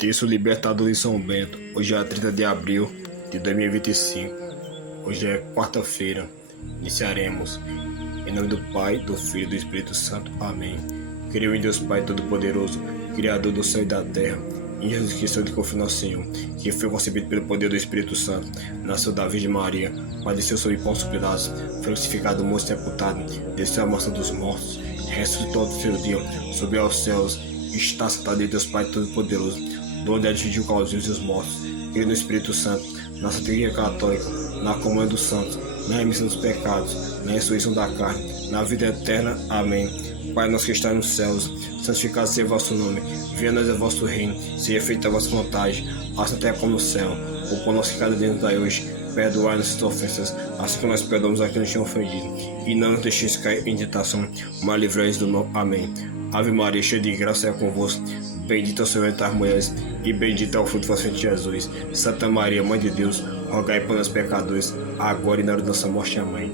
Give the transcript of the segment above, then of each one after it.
Texto libertador de São Bento. Hoje é 30 de abril de 2025. Hoje é quarta-feira. Iniciaremos. Em nome do Pai, do Filho e do Espírito Santo. Amém. Creio em Deus Pai Todo-Poderoso, Criador do céu e da terra, em Jesus Cristo de confio nosso Senhor, que foi concebido pelo poder do Espírito Santo, nasceu da Virgem Maria, padeceu sob Pôncio Pilatos, foi crucificado, morto e sepultado, desceu à mansão dos mortos, ressuscitou ao terceiro dia, subiu aos céus, está sentado em Deus Pai Todo-Poderoso, do onde dividiu com os vivos e os mortos. Creio no Espírito Santo, na Santa Igreja Católica, na comunhão dos santos, na remissão dos pecados, na ressurreição da carne, na vida eterna. Amém. Pai nosso que está nos céus, santificado seja o vosso nome, venha a nós o vosso reino, seja feita a vossa vontade, assim na terra como no céu. O pão nosso que cada dia nos dai hoje, perdoai nossas ofensas, assim que nós perdoamos a quem nos tem ofendido, e não nos deixeis cair em tentação, mas livrai-nos do mal. Amém. Ave Maria, cheia de graça é convosco, bendita sois entre as mulheres, e bendito é o fruto do vosso ventre, Jesus. Santa Maria, Mãe de Deus, rogai por nós pecadores, agora e na hora da nossa morte. Amém.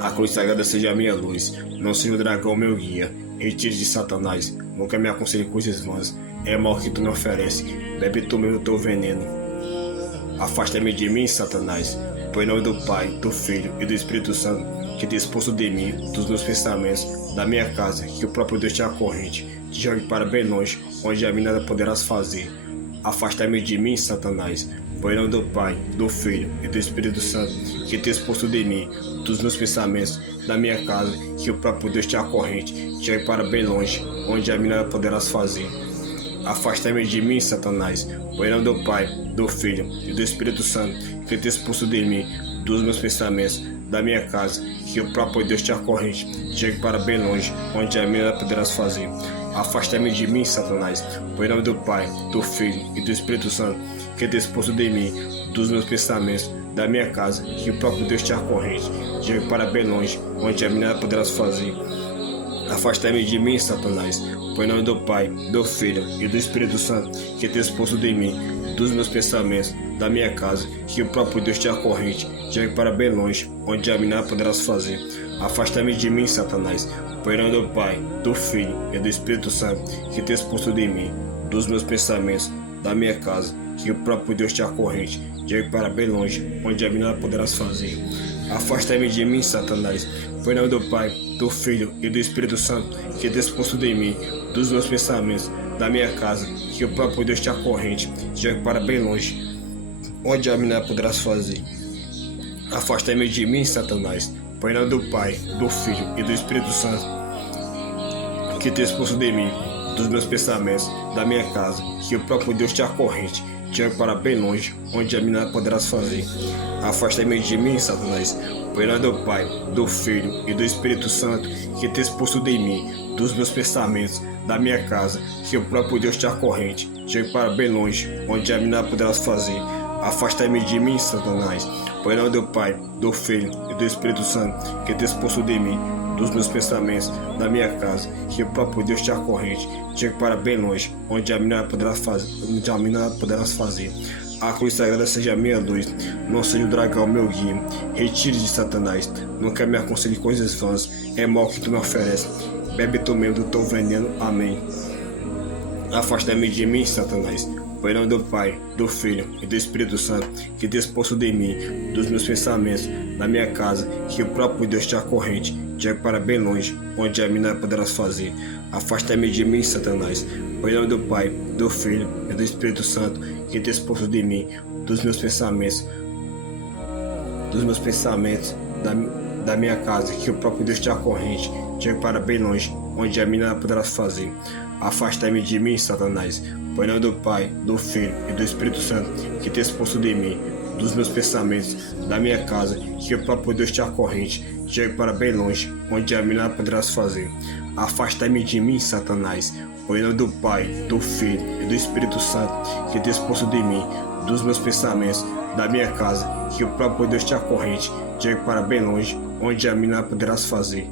A cruz sagrada seja a minha luz, não seja o dragão meu guia. Retire de Satanás, nunca me aconselhe coisas vãs. É mal que tu me oferece, bebe tu mesmo o teu veneno. Afasta-me de mim, Satanás, por nome do Pai, do Filho e do Espírito Santo, que te expulso de mim, dos meus pensamentos, da minha casa, que o próprio Deus te acorrente, te jogue para bem longe, onde a mim nada poderás fazer. Afasta-me de mim, Satanás, por nome do Pai, do Filho e do Espírito Santo, que te expulso de mim, dos meus pensamentos, da minha casa, que o próprio Deus te acorrente, te jogue para bem longe, onde a mim nada poderás fazer. Afasta-me de mim, Satanás, por nome do Pai, do Filho e do Espírito Santo, que te expulso de mim, dos meus pensamentos, da minha casa, que o próprio Deus te acorrente, te jogue para bem longe, onde a mim nada poderás fazer. Afasta-me de mim, Satanás, por nome do Pai, do Filho e do Espírito Santo, que te expulso de mim, dos meus pensamentos, da minha casa, que o próprio Deus te acorrente, te jogue para bem longe, onde a mim nada poderás fazer. Afasta-me de mim, Satanás, por nome do Pai, do Filho e do Espírito Santo, que te expulso de mim, dos meus pensamentos, da minha casa, que o próprio Deus te acorrente, te jogue para bem longe, onde a mim nada poderás fazer. Afasta-me de mim, Satanás, por nome do Pai, do Filho e do Espírito Santo, que te expulso de mim, dos meus pensamentos, da minha casa, que o próprio Deus te acorrente, te jogue para bem longe, onde a mim nada poderás fazer. Afasta-me de mim, Satanás, por nome do Pai, do Filho e do Espírito Santo, que te expulso de mim, dos meus pensamentos, da minha casa, que o próprio Deus te acorrente, te jogue para bem longe, onde a mim nada poderás fazer. Afasta-me de mim, Satanás, por nome do Pai, do Filho e do Espírito Santo, que te expulso de mim, dos meus pensamentos, da minha casa, que o próprio Deus te acorrente, te jogue para bem longe, onde a mim nada poderás fazer. Afasta-me de mim, Satanás, por nome do Pai, do Filho e do Espírito Santo, que te expulso de mim, dos meus pensamentos, da minha casa, que o próprio Deus te acorrente, te jogue para bem longe, onde a mim nada poderás fazer. Afasta-me de mim, Satanás, por nome do Pai, do Filho e do Espírito Santo, que te expulso de mim, dos meus pensamentos, da minha casa, que o próprio Deus te acorrente, te jogue para bem longe, onde a mim nada poderás fazer. A cruz sagrada seja a minha luz, não seja o dragão meu guia. Retire de Satanás, nunca me aconselhe coisas vãs, é mal que tu me oferece, bebe tu mesmo do teu veneno. Amém. Afasta-me de mim, Satanás, por nome do Pai, do Filho e do Espírito Santo, que te expulso de mim, dos meus pensamentos, da minha casa, que o próprio Deus te acorrente, te jogue para bem longe, onde a mim nada poderás fazer. Afasta-me de mim, Satanás, por nome do Pai, do Filho e do Espírito Santo, que te expulso de mim, dos meus pensamentos, da minha casa, que o próprio Deus te acorrente, te jogue para bem longe, onde a mim nada poderás fazer. Afasta-me de mim, Satanás, por nome do Pai, do Filho e do Espírito Santo, que te expulso de mim, dos meus pensamentos, da minha casa, que o próprio Deus te acorrente, te jogue para bem longe, onde a mim nada poderás fazer. Afasta-me de mim, Satanás, por nome do Pai, do Filho e do Espírito Santo, que te expulso de mim, dos meus pensamentos, da minha casa, que o próprio Deus te acorrente, te jogue para bem longe, onde a mim nada poderás fazer.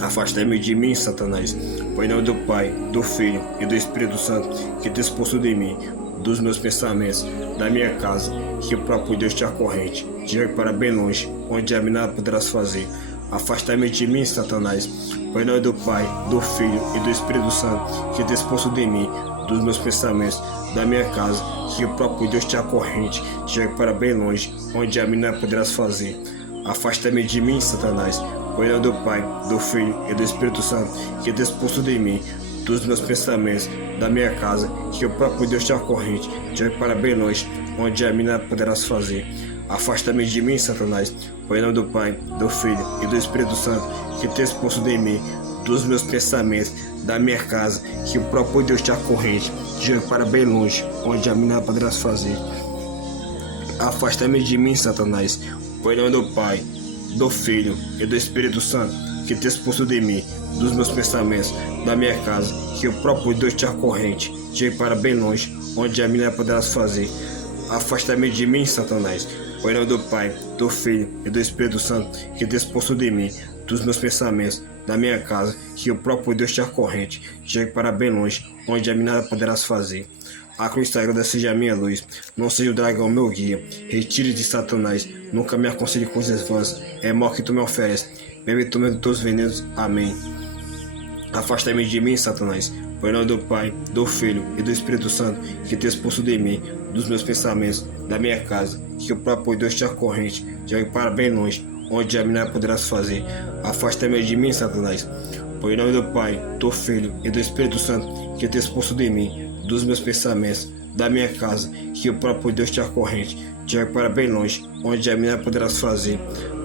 Afasta-me de mim, Satanás, por nome do Pai, do Filho e do Espírito Santo, que te expulso de mim, dos meus pensamentos, da minha casa, que o próprio Deus te acorrente, te jogue para bem longe, onde a mim nada poderás fazer. Afasta-me de mim, Satanás, por nome do Pai, do Filho e do Espírito Santo, que te expulso de mim, dos meus pensamentos, da minha casa, que o próprio Deus te acorrente, te jogue para bem longe, onde a mim não poderás fazer. Afasta-me de mim, Satanás, pois não do Pai, do Filho e do Espírito Santo, que te expulso de mim, dos meus pensamentos, da minha casa, que o próprio Deus te acorrente, te jogue para bem longe, onde a mim não poderás fazer. Afasta-me de mim, Satanás, pois não do Pai, do Filho e do Espírito Santo, que te expulso de mim, dos meus pensamentos, da minha casa, que o próprio Deus te acorrente, te jogue para bem longe, onde a mim não poderás fazer. Afasta-me de mim, Satanás, pois não do Pai, do Filho e do Espírito Santo, que te expulso de mim, dos meus pensamentos, da minha casa, que o próprio Deus te acorrente, te jogue para bem longe, onde a mim não poderás fazer. Afasta-me de mim, Satanás, pois não do Pai, do Filho e do Espírito Santo, que te expulso de mim, dos meus pensamentos, da minha casa, que o próprio Deus te acorrente, te jogue para bem longe, onde a mim nada poderás fazer. A cruz sagrada seja a minha luz, não seja o dragão meu guia. Retire de Satanás, nunca me aconselhe coisas vãs, é mal que tu me ofereces, bebe tu mesmo teus venenos. Amém. Afasta-me de mim, Satanás, pois não do Pai, do Filho e do Espírito Santo, que te expulso de mim, dos meus pensamentos, da minha casa, que o próprio Deus te acorrente, te jogue para bem longe, onde a mim nada poderás fazer. Afasta-me de mim, Satanás, pois em nome do Pai, do Filho e do Espírito Santo, que te expulso de mim, dos meus pensamentos, da minha casa, que o próprio Deus te acorrente, te jogue para bem longe, onde a mim nada poderás fazer.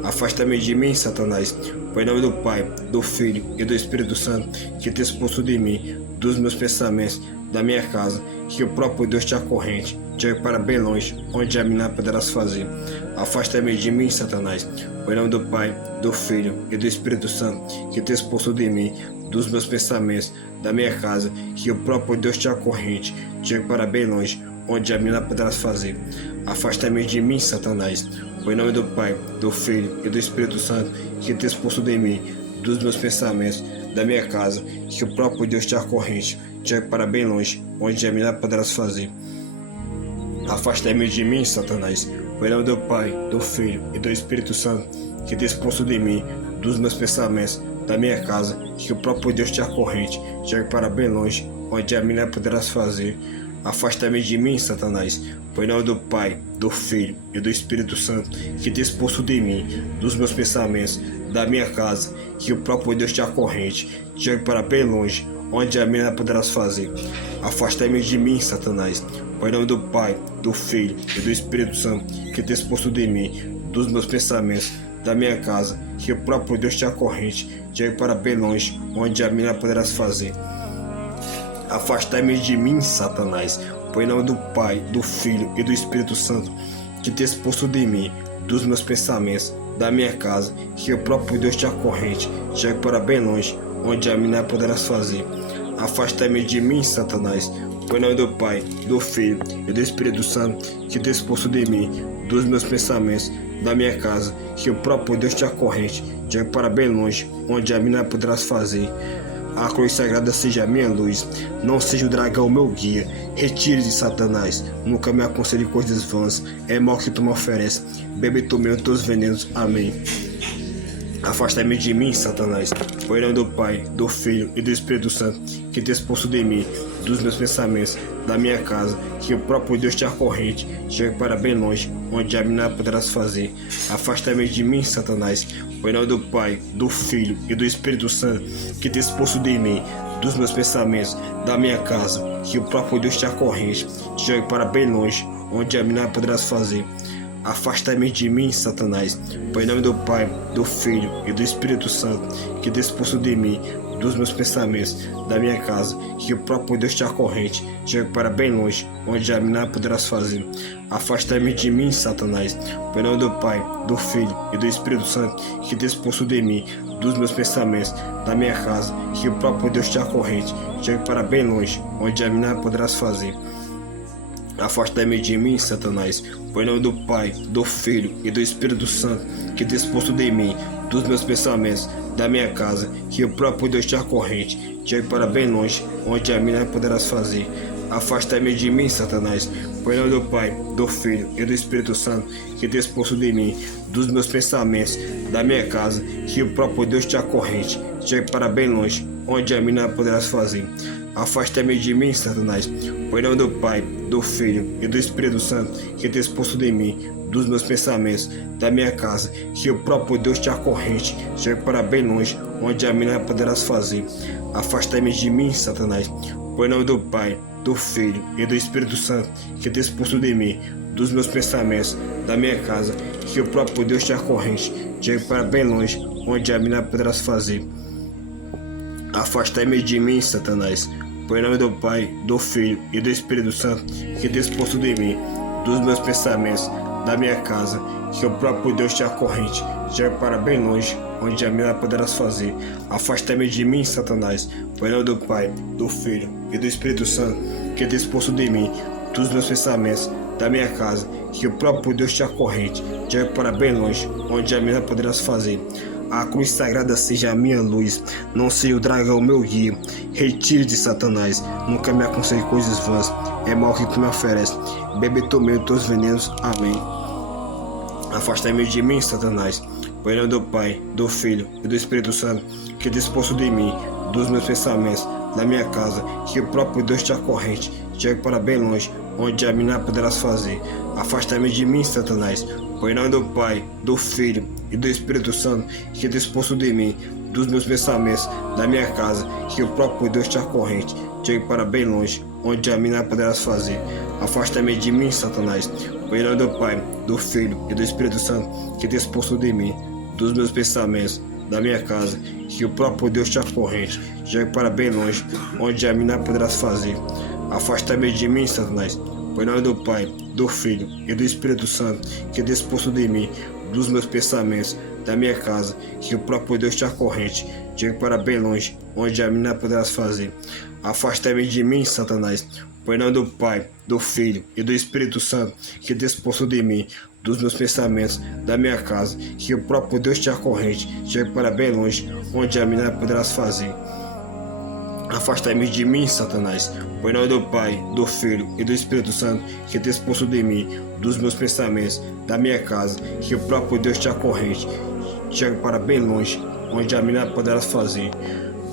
Afasta-me de mim, Satanás, pois em nome do Pai, do Filho e do Espírito Santo, que te expulso de mim, dos meus pensamentos, da minha casa, que o próprio Deus te acorrente, te jogue para bem longe, onde a mim nada poderás fazer. Afasta-me de mim, Satanás, pois em nome do Pai, do Filho e do Espírito Santo, que te expulso de mim, dos meus pensamentos, da minha casa, que o próprio Deus te acorrente, te jogue para bem longe, onde a mim nada poderás fazer. Afasta-me de mim, Satanás, pois em nome do Pai, do Filho e do Espírito Santo, que te expulso de mim, dos meus pensamentos, da minha casa, que o próprio Deus te acorrente, te jogue para bem longe, onde a mim nada poderás fazer. Afasta-me de mim, Satanás, pois em nome do Pai, do Filho e do Espírito Santo, que te expulso de mim, dos meus pensamentos, da minha casa, que o próprio Deus te acorrente, te jogue para bem longe, onde a mim nada poderás fazer. Afasta-me de mim, Satanás, pois em nome do Pai, do Filho e do Espírito Santo, que te expulso de mim, dos meus pensamentos, da minha casa, que o próprio Deus te acorrente, te jogue para bem longe, onde a mim nada poderás fazer. Afasta-me de mim, Satanás, pois em nome do Pai, do Filho e do Espírito Santo, que te expulso de mim, dos meus pensamentos, da minha casa, que o próprio Deus te acorrente, te jogue para bem longe, onde a mim nada poderás fazer. Afasta-me de mim, Satanás, pois em nome do Pai, do Filho e do Espírito Santo, que te expulso de mim, dos meus pensamentos, da minha casa, que o próprio Deus te acorrente, te jogue para bem longe, onde a mim nada poderás fazer. Afasta-me de mim, Satanás, pois em nome do Pai, do Filho e do Espírito Santo, que te expulso de mim, dos meus pensamentos, da minha casa, que o próprio Deus te acorrente, te jogue para bem longe, onde a mim nada poderás fazer. A cruz sagrada seja a minha luz, não seja o dragão meu guia. Retire de Satanás, nunca me aconselhe coisas vãs, é mal que tu me ofereces, bebe tu mesmo teus venenos. Amém. Afasta-me de mim, Satanás, pois em nome do Pai, do Filho e do Espírito Santo, que te expulso de mim, dos meus pensamentos, da minha casa, que o próprio Deus te acorrente, te jogue para bem longe, onde a mim nada poderás fazer. Afasta-me de mim, Satanás, pois em nome do Pai, do Filho e do Espírito Santo, que te expulso de mim, dos meus pensamentos, da minha casa, que o próprio Deus te acorrente, te jogue para bem longe, onde a mim nada poderás fazer. Afasta-me de mim, Satanás, pois em nome do Pai, do Filho e do Espírito Santo, que te expulso de mim, dos meus pensamentos, da minha casa, que o próprio Deus te acorrente, te jogue para bem longe, onde a mim nada poderás fazer. Afasta-me de mim, Satanás, pois em nome do Pai, do Filho e do Espírito Santo, que te expulso de mim, dos meus pensamentos, da minha casa, que o próprio Deus te acorrente, te jogue para bem longe, onde a mim nada poderás fazer. Afasta-me de mim, Satanás, pois em nome do Pai, do Filho e do Espírito Santo, que te expulso de mim, dos meus pensamentos, da minha casa, que o próprio Deus te acorrente, te jogue para bem longe, onde a mim nada poderás fazer. Afasta-me de mim, Satanás, pois em nome do Pai, do Filho e do Espírito Santo, que te expulso de mim, dos meus pensamentos, da minha casa, que o próprio Deus te acorrente, te jogue para bem longe, onde a mim nada poderás fazer. Afasta-me de mim, Satanás. Por nome do Pai, do Filho e do Espírito Santo, que te expulso de mim, dos meus pensamentos, da minha casa, que o próprio Deus te acorrente, chegue para bem longe, onde a mim não poderás fazer. Afasta-me de mim, Satanás. Por nome do Pai, do Filho e do Espírito Santo, que te expulso de mim, dos meus pensamentos, da minha casa, que o próprio Deus te acorrente, chegue para bem longe, onde a mim não poderás fazer. Afastai-me de mim, Satanás. Por nome do Pai, do Filho e do Espírito Santo, que te expulso de mim, dos meus pensamentos, da minha casa, que o próprio Deus te acorrente, chegue para bem longe, onde a mim não poderás fazer. Afasta-me de mim, Satanás, por nome do Pai, do Filho e do Espírito Santo, que te expulso de mim, dos meus pensamentos, da minha casa, que o próprio Deus te acorrente, chegue para bem longe, onde a mim não poderás fazer. A cruz sagrada seja a minha luz, não seja o dragão meu guia. Retire de Satanás, nunca me aconselhe coisas vãs, é mal que tu me oferece. Bebe tomei os teus venenos, amém. Afasta-me de mim, Satanás, por nome do Pai, do Filho e do Espírito Santo, que te expulso de mim, dos meus pensamentos, da minha casa, que o próprio Deus te acorrente, chegue para bem longe, onde a mim não poderás fazer. Afasta-me de mim, Satanás, por nome do Pai, do Filho e do Espírito Santo, que te expulso de mim, dos meus pensamentos, da minha casa, que o próprio Deus te acorrente, chegue para bem longe, onde a mim não poderás fazer. Afasta-me de mim, Satanás, por nome do Pai, do Filho e do Espírito Santo, que te expulso de mim, dos meus pensamentos, da minha casa, que o próprio Deus te acorrente, chegue para bem longe, onde a mim não poderás fazer. Afasta-me de mim, Satanás, por nome do Pai, do Filho e do Espírito Santo, que te expulso de mim, dos meus pensamentos, da minha casa, que o próprio Deus te acorrente, chegue para bem longe, onde a mim não poderás fazer. Afasta-me de mim, Satanás, por nome do Pai, do Filho e do Espírito Santo, que te expulso de mim, dos meus pensamentos, da minha casa, que o próprio Deus te acorrente, chegue para bem longe, onde a mim não poderás fazer. Afasta-me de mim, Satanás, por nome do Pai, do Filho e do Espírito Santo, que te expulso de mim, dos meus pensamentos, da minha casa, que o próprio Deus te acorrente, chegue para bem longe, onde a mim não poderás fazer.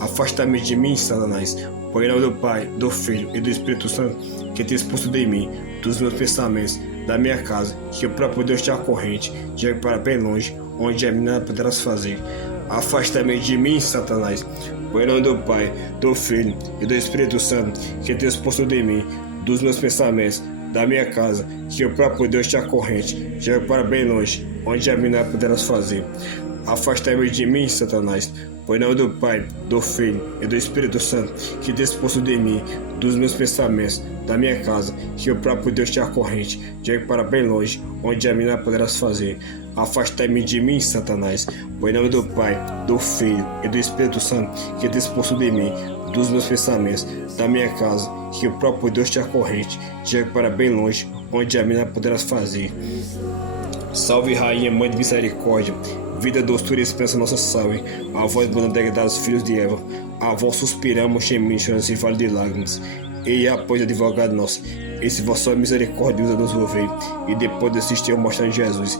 Afasta-me de mim, Satanás, por nome do Pai, do Filho e do Espírito Santo, que te expulso de mim, dos meus pensamentos, da minha casa, que o próprio Deus te acorrente, chegue para bem longe, onde a mim não poderás fazer. Afasta-me de mim, Satanás, por nome do Pai, do Filho e do Espírito Santo, que te expulso de mim, dos meus pensamentos, da minha casa, que o próprio Deus te acorrente, chegue para bem longe, onde a mim não poderás fazer. Afasta-me de mim, Satanás, por nome do Pai, do Filho e do Espírito Santo, que te expulso de mim, dos meus pensamentos, da minha casa, que o próprio Deus te acorrente, chegue para bem longe, onde a mim não poderás fazer. Afasta-me de mim, Satanás, por nome do Pai, do Filho e do Espírito Santo, que te expulso de mim, dos meus pensamentos, da minha casa, que o próprio Deus te acorrente, chegue para bem longe, onde a mim não poderás fazer. Salve, Rainha, Mãe de Misericórdia, vida, doçura e esperança nossa salve. A voz branda dos filhos de Eva, a vós suspiramos, gemendo, chorando esse vale de lágrimas. E após advogado nosso, esse vosso misericórdia nos ouvei, e depois desistir mostrando Jesus,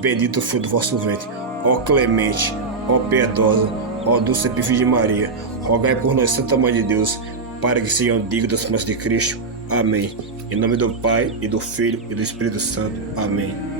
bendito o fruto do vosso ventre. Ó clemente, ó piedosa, ó dulce Virgem Maria, rogai por nós, Santa Mãe de Deus, para que sejam dignos das promessas de Cristo. Amém. Em nome do Pai, e do Filho, e do Espírito Santo. Amém.